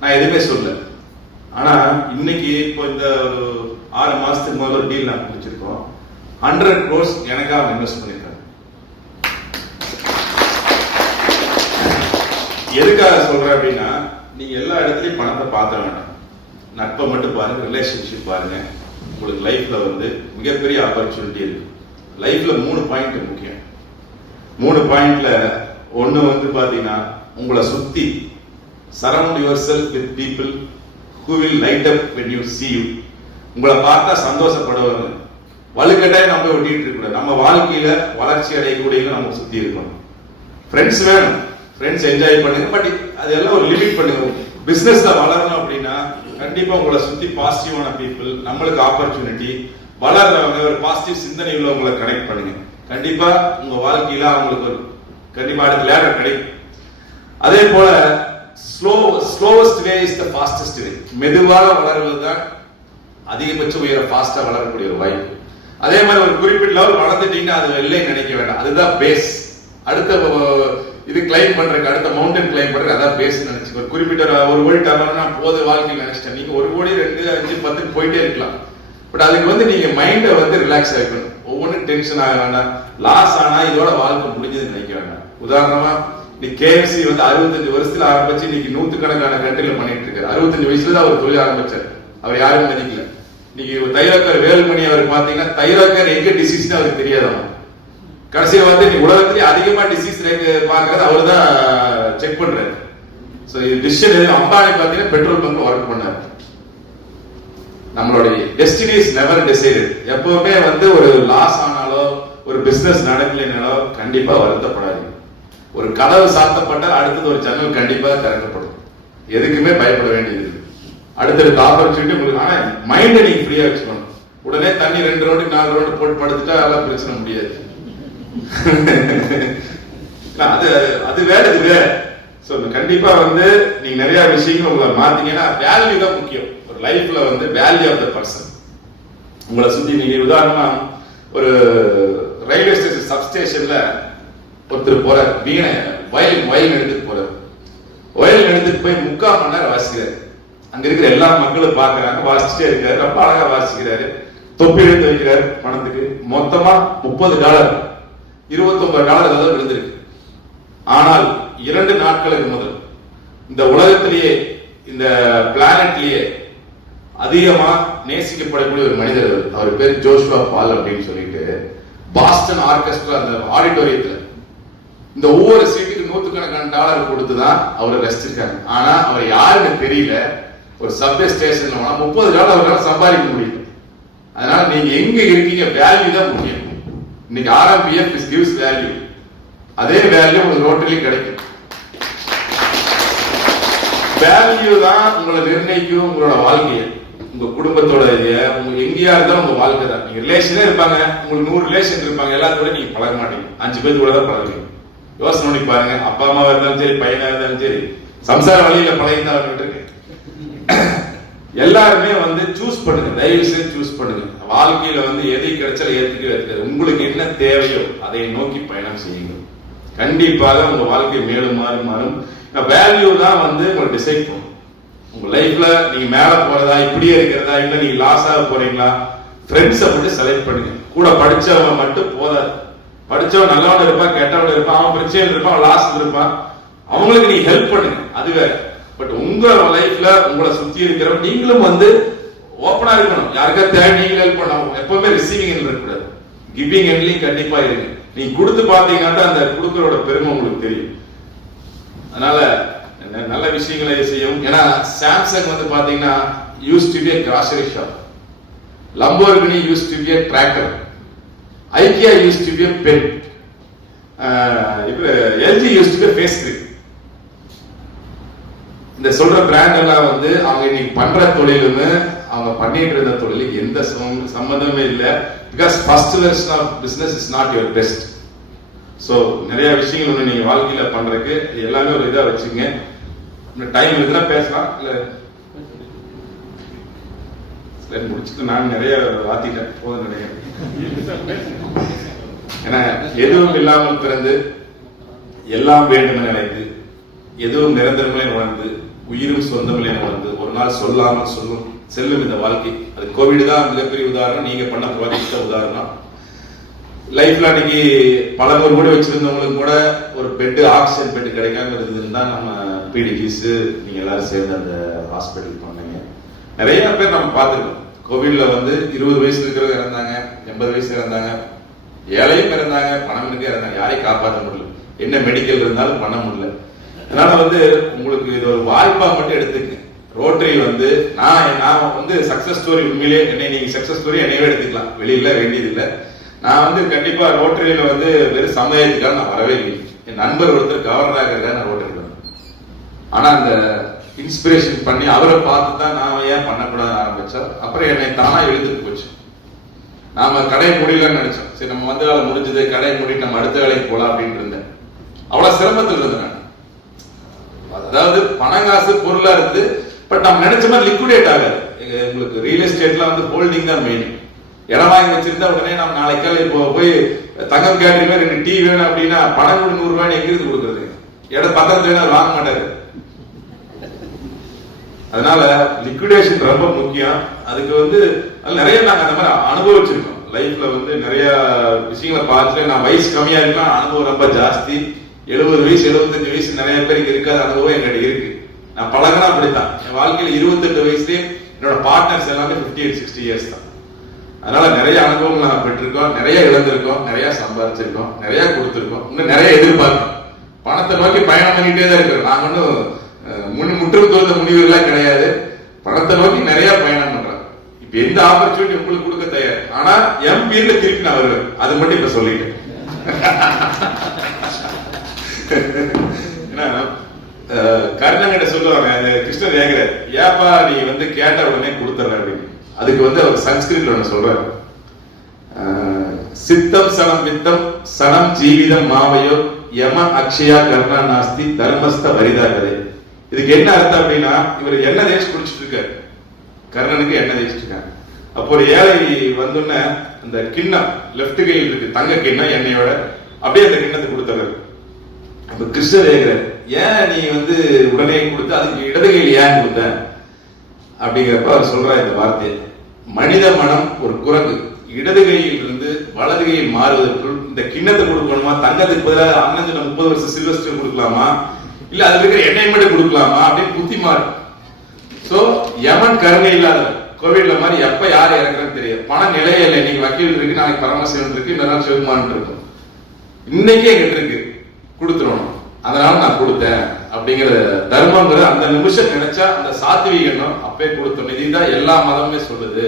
நான் எதுவுமே சொல்ல. ஆனா இன்னைக்கு இப்போ இந்த 6 மாசத்துக்கு முதல்ல ஒரு டீல் நான் முடிச்சிருக்கோம். 100 crores எனக்காக இன்வெஸ்ட் பண்ணிருக்காங்க. எதுக்காக சொல்றேன் அப்படின்னா, நீங்க எல்லா இடத்துலயும் பணத்தை பார்த்த வேண்டாம், நட்பை மட்டும் பாருங்க, ரிலேஷன்ஷிப் பாருங்க. உங்களுக்கு லைஃப்ல மிகப்பெரிய ஆப்பர்ச்சுனிட்டி இருக்கு. லைஃப்ல 3 பாயிண்ட் முக்கியம். 3 பாயிண்ட்ல ஒண்ணு பாத்தீங்கன்னா, உங்களை சுத்தி surround your self with people who will light up when you see you. உங்களை பார்த்தா சந்தோஷப்படுவாங்க. வலுக்கட்டாய் நம்ம ஒட்டிட்டு இருக்க. நம்ம வாழ்க்கையில வளர்ச்சி அடையக்கூடிய நம்ம சுத்தி இருக்கணும். ஃப்ரெண்ட்ஸ் வேணும், ஃப்ரெண்ட்ஸ் என்ஜாய் பண்ணுங்க. பட் அதெல்லாம் ஒரு லிமிட் பண்ணுங்க. பிசினஸ்ல வளரணும் அப்படின்னா கண்டிப்பா உங்களை சுத்தி பாசிட்டிவான பீப்புள், நம்மளுக்கு ஆப்பர்ச்சுனிட்டி, வளர்றவங்க, ஒரு பாசிட்டிவ் சிந்தனை உள்ளவங்களை கனெக்ட் பண்ணுங்க. கண்டிப்பா உங்க வாழ்க்கையில அவங்களுக்கு ஒரு கண்டிப்பா அடுத்த லேடர் கிடைக்கும். அதே போல slowest way is the fastest வே. மெதுவாக வளர்வதுதான் அதிகபட்ச உயர ஃபாஸ்டா வளரக்கூடிய ஒரு வாய்ப்பு. அதே மாதிரி ஒரு குறிப்பிட்ட லெவல் வளர்ந்துட்டீங்கன்னா அது வெள்ளை நினைக்க வேண்டாம், அதுதான் பேஸ். அடுத்த இது கிளைம் பண்றதுக்கு, அடுத்த மவுண்டன் கிளைம் பண்றதுக்கு அதான் பேஸ் நினைச்சு. ஒரு குறிப்பிட்ட 1 கோடி டர்னா போது வாழ்க்கையில் நினைச்சிட்டேன். நீங்க 1 கோடி 2, 5, 10 போயிட்டே இருக்கலாம். பட் அதுக்கு நீங்க மைண்டை ரிலாக்ஸ் ஆகிக்கணும். ஒவ்வொன்றும் டென்ஷன் ஆக வேண்டாம். லாஸ் ஆனா இதோட வாழ்க்கை முடிஞ்சது நினைக்க வேண்டாம். உதாரணமா நீ KFC 65 வருஷத்துல ஆரம்பிச்சு இன்னைக்கு 100 கணக்கான கண்ட்ரில பண்ணிட்டு இருக்காரு. 65 வயசுல தான் அவர் தொழில் ஆரம்பிச்சார். அவர் யாரும் மதிக்கல. இன்னைக்கு தைராக்கர் வேலுமணி அவர் பாத்தீங்கன்னா தைராக்கர் எங்க டிசீஸ்னு அவருக்கு தெரியாதான். கடைசியில வந்து நீ உலகத்திலேயே அதிகமா டிசீஸ் பாக்குறது அவர் தான் செக் பண்றாரு. சோ இது டிசிஷன் அம்பானி பாத்தீங்கன்னா பெட்ரோல் பங்க்ல ஒர்க் பண்ணாரு. நம்மளுடைய டெஸ்டினி இஸ் நெவர் டிசைடட். எப்பவுமே வந்து ஒரு லாஸ் ஆனாலோ ஒரு பிசினஸ் நடக்கலைனாலோ கண்டிப்பா வருத்தப்படாதீங்க. ஒரு கதவு சாத்தப்பட்டால் அடுத்தது ஒரு ஜன்னல் கண்டிப்பா திறக்கப்படும். எதுக்குமே பயப்பட வேண்டியது. அடுத்தடுத்த ஆப்பர்ச்சுனிட்டி உங்களுக்கு. ஆனா மைண்டை நீங்க ஃப்ரீயா வச்சுக்கணும். உடனே தண்ணி 2 ரவுண்டு 4 ரவுண்டு போட்டு படுத்துட்டா அதெல்லாம் பிரச்சனை முடியாது. அது வேற இது வேற. சோ கண்டிப்பா வந்து நீங்க நிறைய விஷயங்கள் உங்களை மாத்தீங்கன்னா வேல்யூ தான் முக்கியம். ஒரு லைஃப்ல வந்து வேல்யூ ஆஃப் த பர்சன். உங்களை சுத்தி நீங்க உதாரணமா ஒரு ரயில்வே ஸ்டேஷன் சப்ஸ்டேஷன்ல ஒருத்தர் போற வீணை வயலின் எடுத்துட்டு போறாரு. வயலின் எடுத்துட்டு போய் 3/4 மணி நேரம் வாசிக்கிறாரு. அங்க இருக்கிற எல்லா மக்களும் பாக்குறாங்க, வாசிச்சுட்டே இருக்காரு. ரொம்ப அழகா வாசிக்கிறாரு. தொப்பி எடுத்து வைக்கிறாரு பணத்துக்கு. மொத்தமா $30 $29 ஏதாவது விழுந்திருக்கு. ஆனால் 2 நாட்களுக்கு முதல் இந்த உலகத்திலேயே இந்த பிளானட்லயே அதிகமா நேசிக்கப்படக்கூடிய ஒரு மனிதர், அவர் பேர் ஜோஷுவா பால் அப்படின்னு சொல்லிட்டு, பாஸ்டன் ஆர்கெஸ்ட்ரா அந்த ஆடிட்டோரியத்துல இந்த ஒவ்வொரு சீட்டுக்கு $100,000 கொடுத்துதான் அவரை ரசிச்சிருக்காங்க. ஆனா அவர் யாருன்னு தெரியல. ஒரு சப்வே ஸ்டேஷன்ல $30 அவரால் சம்பாதிக்க முடியல. அதனால நீங்க எங்க இருக்கீங்க, வேல்யூ தான் முக்கியம். இன்னைக்கு RMPF gives வேல்யூ. அதே வேல்யூ உங்களுக்கு ரோட்டிலையும் கிடைக்கும். வேல்யூ தான் உங்களை நிர்ணயிக்கும் உங்களோட வாழ்க்கையை. உங்க குடும்பத்தோட எங்கேயா இருந்தாலும் உங்க வாழ்க்கை தான். நீங்க ரிலேஷனே இருப்பாங்க, உங்களுக்கு 100 ரிலேஷன் இருப்பாங்க, எல்லாத்தோட நீங்க பழக மாட்டீங்க. 5 பேர் கூட தான் பழகுவீங்க. யோசனை பண்ணி பாருங்க. அப்பா அம்மாவா இருந்தாலும் சரி, பையனா இருந்தாலும் சரி, சம்சார வழியில பழகிதான் இருக்கு. எல்லாருமே வந்து சூஸ் பண்ணுங்க. தயவு செய்து சூஸ் பண்ணுங்க. வாழ்க்கையில வந்து எதை கிடைச்சாலும் ஏத்துக்க. உங்களுக்கு என்ன தேவையோ அதை நோக்கி பயணம் செய்யுங்க. கண்டிப்பாக உங்க வாழ்க்கை மேலும் மாறும். வேல்யூ தான் வந்து உங்களை டிசைட் பண்ணும். உங்க லைஃப்ல நீங்க மேல போறதா, இப்படியே இருக்கிறதா, இல்ல நீங்க லாஸ் ஆக போறீங்களா, ஃப்ரெண்ட்ஸை மட்டும் செலக்ட் பண்ணுங்க. கூட படிச்சவங்க மட்டும் போதாது. படிச்சவன் நல்லவன் இருப்பான், கெட்டவன் இருப்பான், அவன் பிரச்சனை இருப்பான், அவன் லாஸ் இருப்பான். அவங்களுக்கு நீங்க ஹெல்ப் பண்ணுங்க, அது வேற. பட் உங்க லைஃப்ல உங்களை சுத்தி இருக்கிறவங்க நீங்களும் வந்து ஓப்பனா இருக்கணும். யாருக்கா தேவை நீங்க ஹெல்ப் பண்ணணும். எப்பவுமே ரிசீவிங் இருக்கக்கூடாது, கிவிங் எண்ட்லயும் கண்டிப்பா இருங்க. நீங்க கொடுத்து பாத்தீங்கன்னா அந்த கொடுக்கறோட பெருமை உங்களுக்கு தெரியும். அதனால நல்ல விஷயங்களை செய்யும். ஏன்னா சாம்சங் வந்து பாத்தீங்கன்னா use to be a grocery shop, Lamborghini used to be a tractor, IKEA used to be a pen, LG used to be a pastry. இந்த சொல்ற பிராண்ட் எல்லாம் வந்து அவங்க இன்னைக்கு பண்ற தொழிலுமே அவங்க பண்ணிட்டு இருந்த தொழிலுக்கு எந்த சம்பந்தமே இல்லை. Because first version of business is not your best. So நிறைய விஷயங்கள் ஒன்று நீங்க வாழ்க்கையில பண்றதுக்கு எல்லாமே ஒரு இதா வச்சுங்க. டைம் இருக்குன்னா பேசலாம். இல்ல முடிச்சுட்டு நான் நிறைய வாத்திட்டேன் போதும் நினைக்கிறேன். ஏன்னா எதுவும் இல்லாமல் பிறந்து எல்லாம் வேண்டும் நினைத்து, எதுவும் நிரந்தரமே உணர்ந்து, உயிரும் சொந்தமில்லை உணர்ந்து, ஒரு நாள் சொல்லாமல் சொல்லும் செல்லும் இந்த வாழ்க்கை. அது கோவிட் தான் மிகப்பெரிய உதாரணம். நீங்க பண்ண ப்ராஜெக்ட் உதாரணம். லைஃப்ல அன்னைக்கு பல பேர் கூட வச்சிருந்தவங்களுக்கு கூட ஒரு பெட், ஆக்சிஜன் பெட் கிடைக்காம இருந்ததுன்னு தான் நம்ம PDGs நீங்க எல்லாரும் சேர்ந்து அந்த ஹாஸ்பிட்டல் பண்ணீங்க. நிறைய பேர் நம்ம பார்த்துருக்கோம். கோவிட்ல வந்து 20 வயசுல இருக்கிறவங்க இறந்தாங்க, 80 வயசுல இறந்தாங்க, ஏழையும் இறந்தாங்க, பணம் இருக்க இறந்தாங்க. யாரையும் காப்பாற்ற முடியல. என்ன மெடிக்கல் இருந்தாலும் பண்ண முடியல. அதனால வந்து உங்களுக்கு இது ஒரு வாய்ப்பா மட்டும் எடுத்துக்க. ரோட்டரி வந்து நான் வந்து சக்சஸ் ஸ்டோரி, உண்மையிலே என்னை நீங்க சக்சஸ் ஸ்டோரி என்னையவே எடுத்துக்கலாம், வெளியில வேண்டியது இல்லை. நான் வந்து கண்டிப்பா ரோட்டரியில வந்து வெறும் சமுதாயத்துக்காக நான் வரவே இல்லை. என் நண்பர் ஒருத்தர் கவர்னராக இருக்காரு, நான் ரோட்டரி வந்தேன். ஆனா அந்த இன்ஸ்பிரேஷன் பண்ணி அவரை பார்த்து தான் நான் ஏன் பண்ணக்கூடாது ஆரம்பிச்சோம். அப்புறம் என்னை தானா எழுதிட்டு போச்சு. நாம கடை முடியலன்னு நினைச்சோம். சரி நம்ம வந்து வேலை முடிஞ்சது, கடை மூடிட்டு நம்ம அடுத்த வேலைக்கு போலாம் அப்படின்னு இருந்தேன். அவ்வளவு சிரமத்தில் இருந்தேன். அதாவது பணம் காசு பொருளா இருந்து, பட் நம்ம நினைச்ச மாதிரி லிக்விடேட் ஆகாது. உங்களுக்கு ரியல் எஸ்டேட்ல வந்து ஹோல்டிங் தான் மெயின். இடம் வாங்கி வச்சிருந்தா உடனே நம்ம நாளைக்கால இப்போ போய் தங்கம் கேட்டீங்க 2 டீ வேணும் அப்படின்னா பணம் கூட 100 ரூபாய் எங்கிருந்து கொடுக்குறது? இடம் பக்கத்துல வாங்க மாட்டாரு. அதனால லிக்விடேஷன் ரொம்ப முக்கியம். அதுக்கு வந்து நிறைய நாங்க அந்த மாதிரி அனுபவிச்சிருக்கோம். லைஃப்ல வந்து நிறைய விஷயங்களை பார்த்துட்டு, நான் வயசு கம்மியா இருக்கலாம், அனுபவம் ரொம்ப ஜாஸ்தி. 70 வயசு 75 வயசு நிறைய பேருக்கு இருக்காத அனுபவம் என்கிட்ட இருக்கு. நான் பழகினா அப்படித்தான். என் வாழ்க்கையில 28 வயசுலயே என்னோட பார்ட்னர்ஸ் எல்லாமே 58-60 இயர்ஸ் தான். அதனால நிறைய அனுபவங்கள் நாங்கள் பெற்றிருக்கோம், நிறைய இழந்திருக்கோம், நிறைய சம்பாதிச்சிருக்கோம், நிறைய கொடுத்துருக்கோம், இன்னும் நிறைய எதிர்பார்க்கோம். பணத்தை நோக்கி பயணம் பண்ணிட்டே தான் இருக்கிறோம். நாங்க ஒன்னும் முற்றும் தோந்த முனிவர்களாக கிடையாது. பணத்தை நோக்கி நிறைய பயணம் பண்றோம். இப்ப எந்த ஆப்பர்ச்சுனிட்டி உங்களுக்கு கொடுக்க தயார். ஆனா என் பேர்ல திருப்பி நான் வருவேன், அது மட்டும் இப்ப சொல்லிட்டேன். கர்ணங்கிட்ட சொல்லுவாங்க, அந்த கிருஷ்ணர் கேட்கிறார், ஏப்பா நீ கேட்ட உடனே கொடுத்துற அப்படின்னு. அதுக்கு அவர் சன்ஸ்கிரிட்ல ஒண்ணு சொல்றாரு, சித்தம் சனம் வித்தம் சனம் ஜீவிதம் மாவையோ யம அக்ஷயா கர்ணா நாஸ்தி தர்மஸ்த வரிதாகதே. இதுக்கு என்ன அர்த்தம் அப்படின்னா, இவர் எண்ணெய் தேய்ச்சி குடிச்சிட்டு இருக்காரு, கர்ணனுக்கு எண்ணெய் தேய்ச்சிட்டு இருக்காரு. அப்போ ஒரு ஏழை வந்தோடனே அந்த கிண்ணம் லெப்ட் கையில் இருக்கு, தங்க கிண்ணம் எண்ணெயோட, அப்படியே அந்த கிண்ணத்தை கொடுத்தாரு. அப்ப கிருஷ்ணர் கேட்கிறார், ஏன் நீ உடனே கொடுத்து அதுக்கு இடது கையில் ஏன் கொடுத்த அப்படிங்கிறப்ப அவர் சொல்ற இந்த வார்த்தை, மனித மனம் ஒரு குரங்கு, இடது கையில் இருந்து வலது கையில் மாறுவதற்குள் இந்த கிண்ணத்தை கொடுக்கணுமா, தங்கத்துக்கு பதிலாக அண்ணன் 30 வருஷம் சில்வஸ்டர் கொடுக்கலாமா, இல்ல அதுல இருக்கிற எண்ணெய் மட்டும் கொடுக்கலாமா அப்படின்னு புத்தி மாறும். சோ யமன் கருணை இல்லாதவர், கோவிட்ல மாதிரி எப்ப யார் இறக்குறன்னு தெரியாது. பணம் நிலையே இல்லை, இன்னைக்கு வக்கீல் இருக்கு, நாளைக்கு பரமசிவன் இருக்கு, இந்த நாள் சிவகுமாரன் இருக்கும், இன்னைக்கே எங்கிட்ட இருக்கு, கொடுத்துடணும், அதனால நான் கொடுத்தேன் அப்படிங்கிற தர்மங்கிற அந்த நிமிஷம் நினைச்சா அந்த சாத்வீக எண்ணம் அப்பே கொடுத்தோம். இதுதான் எல்லா மதமுமே சொல்லுது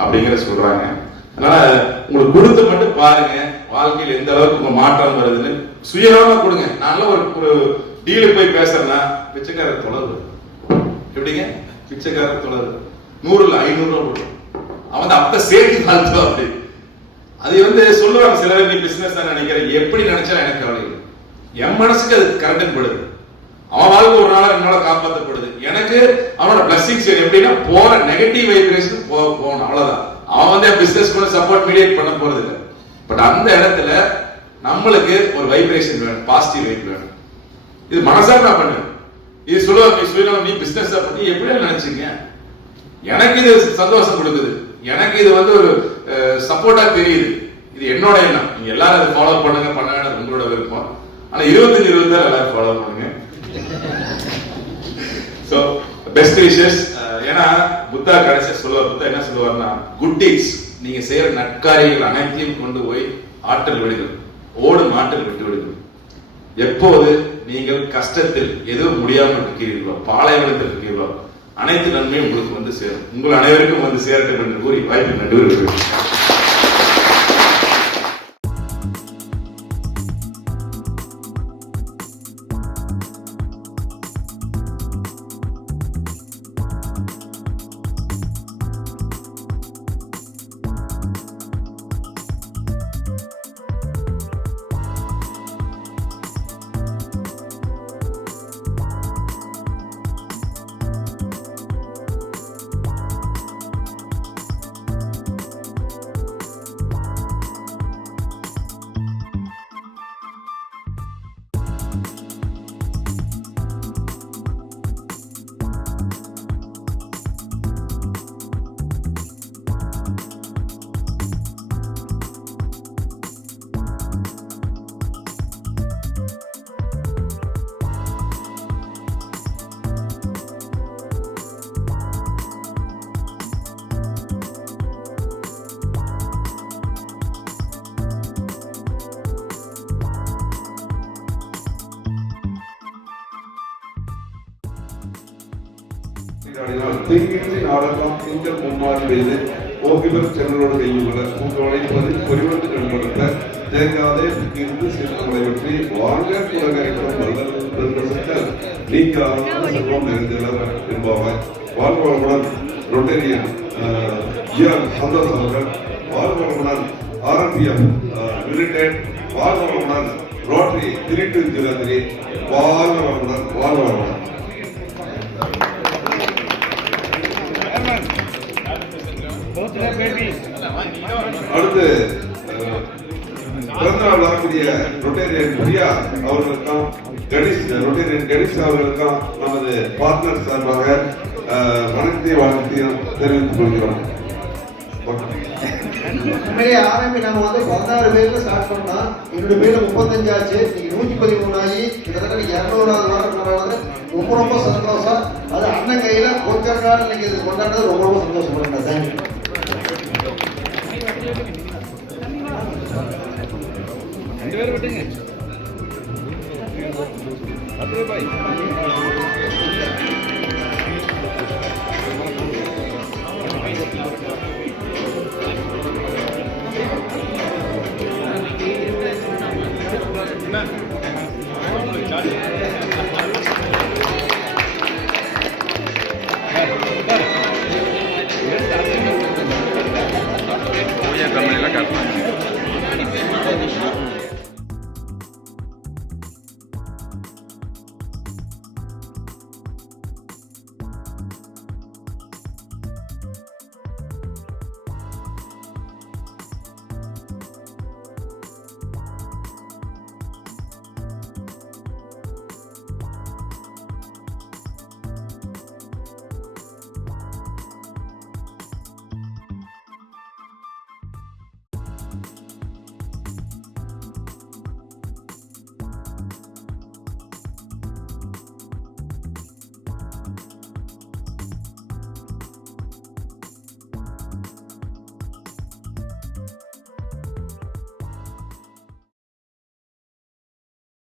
அப்படிங்கிற சொல்றாங்க. அதனால உங்களுக்கு கொடுத்து மட்டும் பாருங்க, வாழ்க்கையில் எந்த அளவுக்கு உங்க மாற்றம் வருதுன்னு சுயநலமா கொடுங்க. நானும் ஒரு டீலுக்கு போய் பேசுறேன்னா பிச்சைக்கார தொலைவு எப்படிங்க, பிச்சைக்கார தொலைவு 100 இல்ல 500 ரூபாய் கொடுக்கும், அவன் அப்ப சேர்த்து வாழ்த்துவா அப்படி. அது சொல்லுவாங்க சில பேர், நீ பிசினஸ் தான் நினைக்கிறேன், எப்படி நினைச்சா எனக்கு கவலை இல்லை, என் மனசுக்கு அது கரெக்ட் படுது, அவன் வாழ்க்கை ஒரு நாள் 2 நாள் காப்பாற்றப்படுது. எனக்கு அவனோட பிளஸிங்ஸ் எப்படின்னா, போற நெகட்டிவ் வைப்ரேஷன் போகணும், அவ்வளவுதான். அவன் பிசினஸ் கூட சப்போர்ட் மீடியேட் பண்ண போறது இல்லை. பட் அந்த இடத்துல நம்மளுக்கு ஒரு வைப்ரேஷன் வேணும், பாசிட்டிவ் வைப் வேணும். இது மனசார நான் பண்ணுவேன். இது சொல்லுவாங்க, நீ பிசினஸ் பத்தி எப்படி நினைச்சீங்க, எனக்கு இது சந்தோஷம் கொடுக்குது, எனக்கு இது ஒரு சப்போர்ட்டா தெரியுது, இது என்னோட எண்ணம். நீங்க எல்லாரும் அதை ஃபாலோ பண்ணுங்க, பண்ண உங்களோட விருப்பம். ஆனா 25-26 எல்லாரும் ஃபாலோ பண்ணுங்க. So best wishes. ஏன்னா புத்தா கடைசியா சொல்லுவார், புத்தா என்ன சொல்லுவார்னா, குட் டீட்ஸ், நீங்க செய்யற நற்காரியங்கள் அனைத்தையும் கொண்டு போய் ஆற்றல் விடுங்கள், ஓடும் ஆற்றல் விட்டு விடுங்கள். எப்போது நீங்கள் கஷ்டத்தில் எதுவும் முடியாமல் இருக்கிறீர்களோ, பாலைவனத்தில் இருக்கிறீர்களோ, அனைத்து நன்மையும் உங்களுக்கு சேரும். உங்கள் அனைவருக்கும் சேரட்டும் என்று கூறி வாய்ப்பு நன்றி. நாடகம் திங்கள் மும்மாறு செய்து ஓகிவர் சென்றோடு செய்யுள்ள உங்களை பொறிவந்து கண்படுத்த தேங்காதே இருந்து சிறுவங்களை பற்றி வாங்க உலகம் வல்லல் நீங்கள் செல்வம் நிறைந்துள்ளவர் என்பாவாய். வாழ்வளமுடன் ரொட்டேரியன் சந்தோஷ் அவர்கள், வாழ்வளமுடன் RMPF யுனைடெட், வாழ்வளமுடன் ரோட்டரி 3203, வாழ்வளமுடன் வாழ்வளமுடன். அடுத்து பிறந்தநாள் வரக்கூடிய ரொட்டேரியன் பிரியா அவர்களுக்கும் ரொட்டேரியன் கணேஷ் அவர்களுக்கும் நமது பார்ட்னர் சார்பாக வணக்கத்தை வாழ்க்கையும் தெரிவித்துக் கொள்கிறோம். உண்மையிலே ஆரம்பி நம்ம 16 பேர்ல ஸ்டார்ட் பண்ணோம். என்னோட பேர்ல 35 ஆச்சு. இன்னைக்கு 113 ஆகி கிட்டத்தட்ட 200வது வாரம் ரொம்ப ரொம்ப சந்தோஷம். அது அண்ணன் கையில பொற்க பிறந்தநாள் இன்னைக்கு இது கொண்டாடுறது ரொம்ப ரொம்ப சந்தோஷப்படுறேன். தேங்க்யூ. ரெண்டு பேரும் விட்டுங்க.